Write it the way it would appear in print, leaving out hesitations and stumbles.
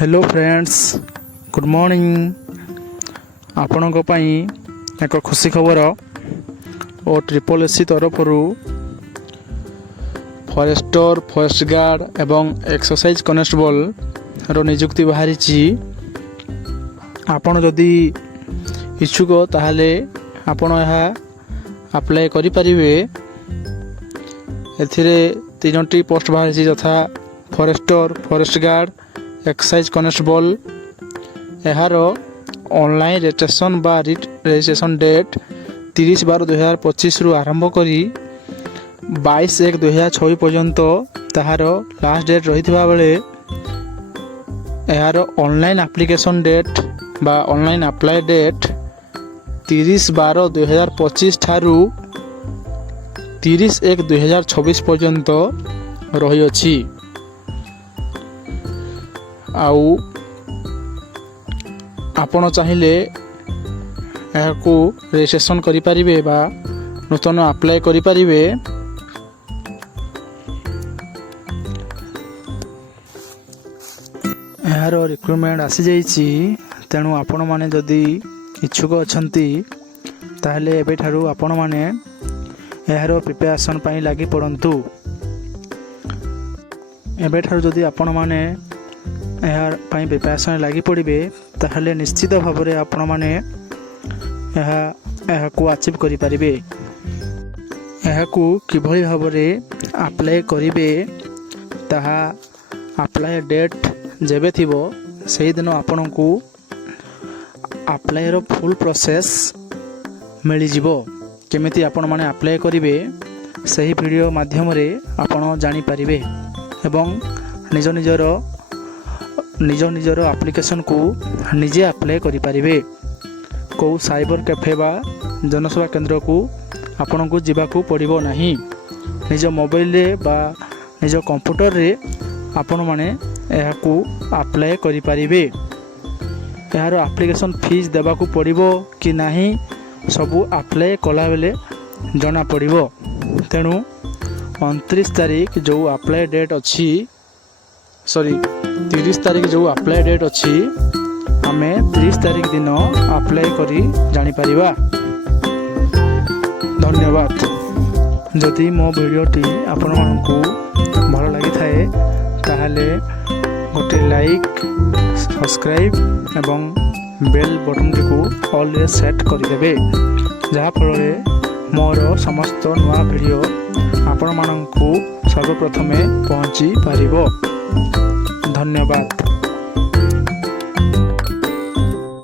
Hello friends good morning आपणों एक खुशी खबर और ट्रिपल एससी तरफ फॉरेस्टर फॉरेस्ट गार्ड एवं एक्सरसाइज कॉन्स्टेबल रो नियुक्ति बाहरी आपण जदि इच्छुक ताहले आपण यहाँ अप्लाई करि परिबे। एथिरे तीनोटी पोस्ट बाहरी यथा forester forest guard excise constable यार ऑनलाइन रजिस्ट्रेशन बा रजिस्ट्रेशन डेट 30/12/2025 रु आरंभ करी 22/1/2026 पर्यंत ताहार लास्ट डेट रही बेले यार ऑनलाइन एप्लिकेशन डेट बा ऑनलाइन अप्लाई डेट 30/12/2025 ठारू 30/1/2026 पर्यंत रही अछि। आउ आपण चाहिए को रजिस्ट्रेशन करि परिबे बा नूतन अप्लाई करि परिबे। यार रिक्रुटमेंट आसी जाइछि तेणु आपण माने जदि इच्छुक अछंती ताहले एबे ठारू आपण माने यार प्रिपरेशन पई लागि पड़ंतु। एबे ठारू जदि आपण माने यार पाई प्रिपरेशन लगी पड़े ताहले निश्चित भाव में आपण मैंने को अचीव करें। यह किभली भाव में अप्लाई करेंगे ताहा अप्लाई डेट जेबे थिबो सही दिन आपण को अप्लाई रो फुल प्रोसेस मिल जिवो। केमिति आपण माने अप्लाई करेंगे सही वीडियो माध्यम रे आपण जानि परिबे एवं निज निजर एप्लिकेशन को निजे अप्लाई करें। कौ साइबर कैफे बा जनसेवा केंद्र को आपण को जीवाकू पड़ो नहीं। निज मोबाइल रे बा निज कंप्यूटर रे आपण माने यह को अप्लाई करें। यार एप्लिकेशन फीस देवाकू पड़ो कि नहीं सबू अप्लाई कला बेले जना पड़ो। तेणु 29 तारीख जो अप्लाई डेट अच्छी 30 तारीख जो अप्लाई डेट अच्छी आमे 30 तारीख दिन अप्लाई करी जानी परिबा। धन्यवाद। जदि मो वीडियोटी आपण मानकू भल लगी थाए ताहले गोटे लाइक सब्सक्राइब एवं बेल बटन को ऑल रे सेट करदेवे जहाँ फल मोर समस्त नुआ वीडियो आपण मानकू सर्वप्रथमे पहुँची पारिबो। धन्यवाद।